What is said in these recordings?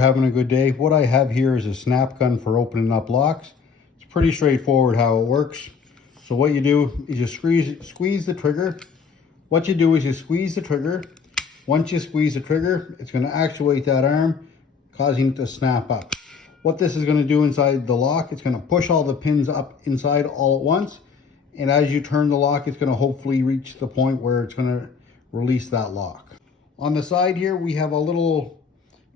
Having a good day. What I have here is a snap gun for opening up locks. It's pretty straightforward how it works. So what you do is you squeeze the trigger. What you do is you squeeze the trigger. Once you squeeze the trigger, it's going to actuate that arm, causing it to snap up. What this is going to do inside the lock, it's going to push all the pins up inside all at once. And as you turn the lock, it's going to hopefully reach the point where it's going to release that lock. On the side here, we have a little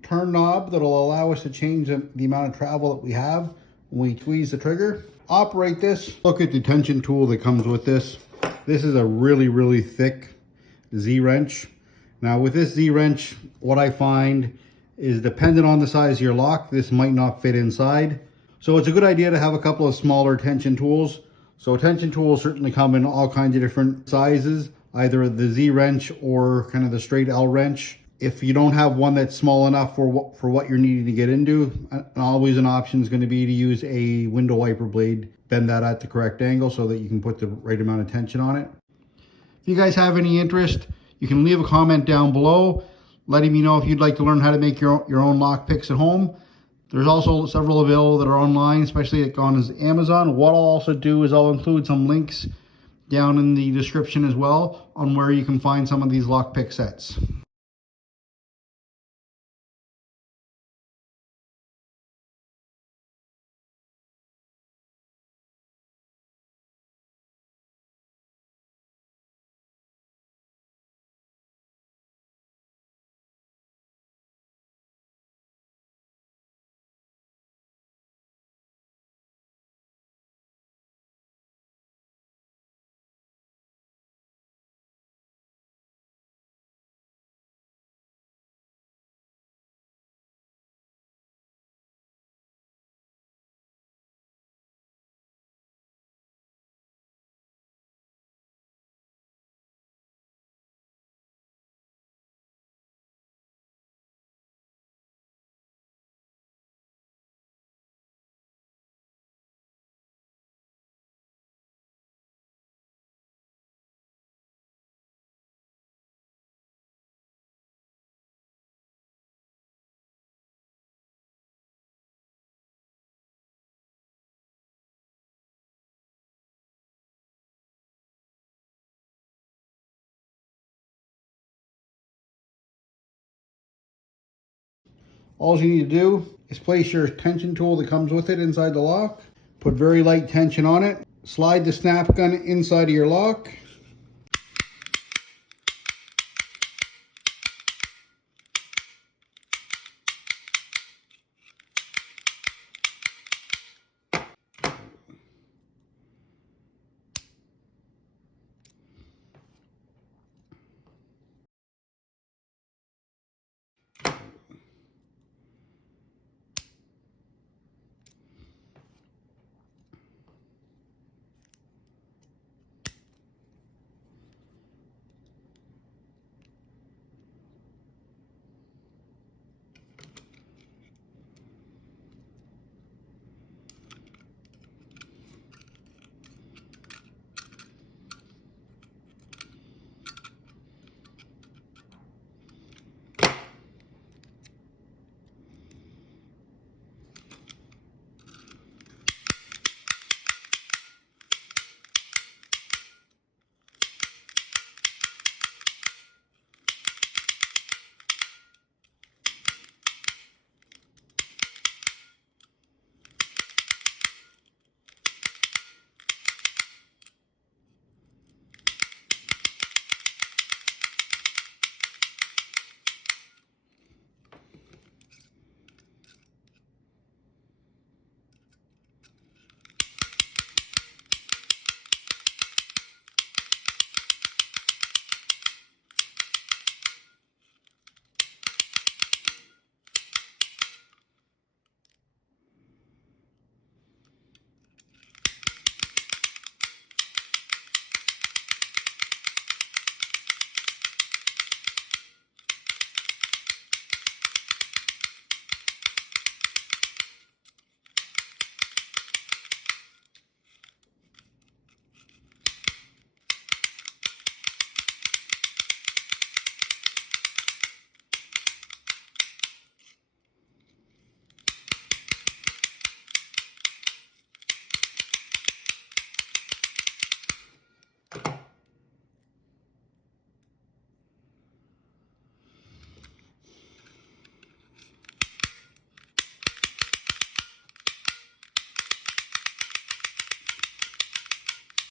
turn knob that'll allow us to change the amount of travel that we have when we squeeze the trigger. Operate this. Look at the tension tool that comes with this. This is a really thick Z-wrench. Now with this Z-wrench, what I find is dependent on the size of your lock, this might not fit inside. So it's a good idea to have a couple of smaller tension tools. So tension tools certainly come in all kinds of different sizes, either the Z-wrench or kind of the straight L wrench. If you don't have one that's small enough for what you're needing to get into, always an option is going to be to use a window wiper blade. Bend that at the correct angle so that you can put the right amount of tension on it. If you guys have any interest, you can leave a comment down below letting me know if you'd like to learn how to make your own lock picks at home. There's also several available that are online, especially on Amazon. What I'll also do is I'll include some links down in the description as well on where you can find some of these lock pick sets. All you need to do is place your tension tool that comes with it inside the lock, put very light tension on it, slide the snap gun inside of your lock,